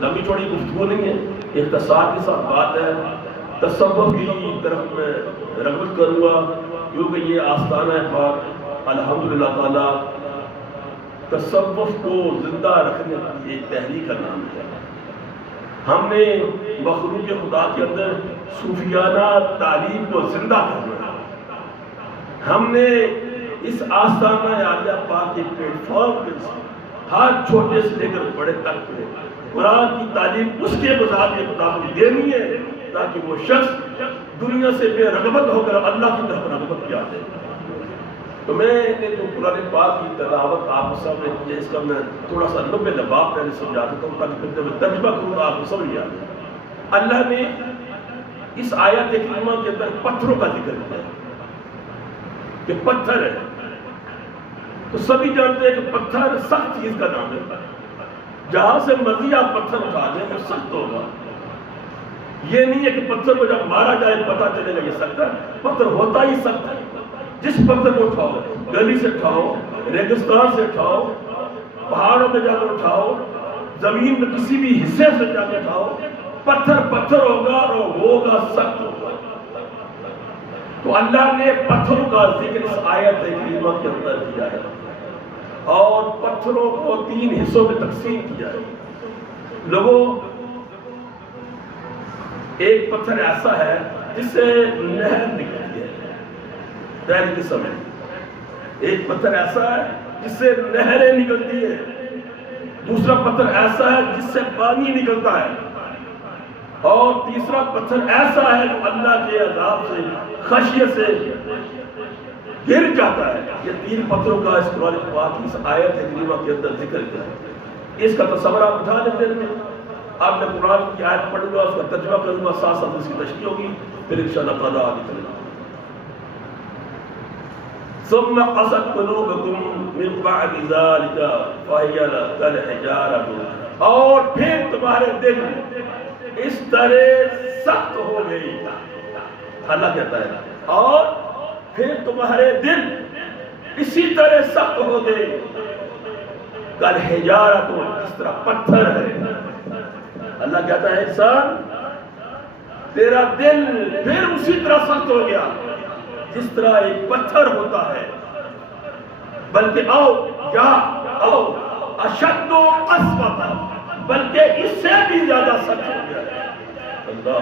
لمبی چوڑی گفتگو نہیں ہے، اختصار کے ساتھ بات ہے۔ تصوف کی طرف میں رغبت کروں گا کیونکہ یہ آستانہ پاک الحمدللہ تعالی تصوف کو زندہ رکھنے کی ایک تحریک کا نام ہے۔ ہم نے مخلوق خدا کے اندر صوفیانہ تعلیم کو زندہ کرنا ہے۔ ہم نے اس آستانہ عالیہ پاک کے پلیٹ فارم پر ہر چھوٹے سے لے کر بڑے تک کو قرآن کی تعلیم اس کے مذہب کے مطابق دینی ہے تاکہ وہ شخص دنیا سے بے رغبت ہو کر اللہ کی طرف رغبت کیا دے۔ تو میں نے جو قرآن پاک کی تلاوت آپ کو سامنے کی ہے، اس کا میں تھوڑا سا لمبے لباب پہلے سمجھا دیتا ہوں تاکہ پھر میں ترجمہ کروں گا آپ کو سمجھ آ جائے۔ اللہ نے اس آیت کریمہ کے اندر پتھروں کا ذکر کیا ہے کہ پتھر ہے، تو سبھی جانتے ہیں کہ پتھر سخت چیز کا نام ہے، جہاں سے مرضی آپ پتھر اٹھا دیں وہ سخت ہوگا۔ یہ نہیں ہے کہ پتھر کو جب مارا جائے پتہ چلے گا یہ سخت ہے، پتھر ہوتا ہی سخت ہے۔ جس پتھر کو اٹھاؤ، گلی سے اٹھاؤ، ریگستان سے اٹھاؤ، پہاڑوں پہ جا کر اٹھاؤ، زمین میں کسی بھی حصے سے جا کر اٹھاؤ، پتھر پتھر ہوگا اور ہوگا سخت ہوگا۔ تو اللہ نے پتھروں کا ذکر اس آیت کریمہ کے اندر کیا ہے اور پتھروں کو 3 حصوں میں تقسیم کیا ہے۔ لوگوں، ایک پتھر ایسا ہے جس سے نہر نکلتی ہے، پہلی قسم ہے۔ ایک پتھر ایسا ہے جس سے نہریں نکلتی ہے، دوسرا پتھر ایسا ہے جس سے پانی نکلتا ہے، اور تیسرا پتھر ایسا ہے جو اللہ کے عذاب سے خشیت سے گر جاتا ہے۔ یہ 3 پتھروں کا اس قرآن پاک کی اس آیت کریمہ کے اندر ذکر کیا ہے۔ اس کا تصور آپ اٹھا لیں دل میں۔ آپ نے قرآن کی آیت پڑھوں گا، اس کا ترجمہ کروں گا، ساتھ ساتھ اس کی تشریح ہوگی، پھر انشاءاللہ تعالیٰ آگے چلیں گے۔ ثم قست قلوبكم من بعد ذلك فهي كالحجارة، اور پھر تمہارے دل اس طرح سخت ہو گئی۔ اللہ کہتا ہے اور پھر تمہارے دل اسی طرح سخت ہو گئے، کالحجارة، اس طرح پتھر ہے۔ اللہ کہتا ہے انسان تیرا دل پھر اسی طرح سخت ہو گیا جس طرح ایک پتھر ہوتا ہے، بلکہ اشد و قسوۃ، بلکہ اس سے بھی زیادہ سخت ہو گیا۔ اللہ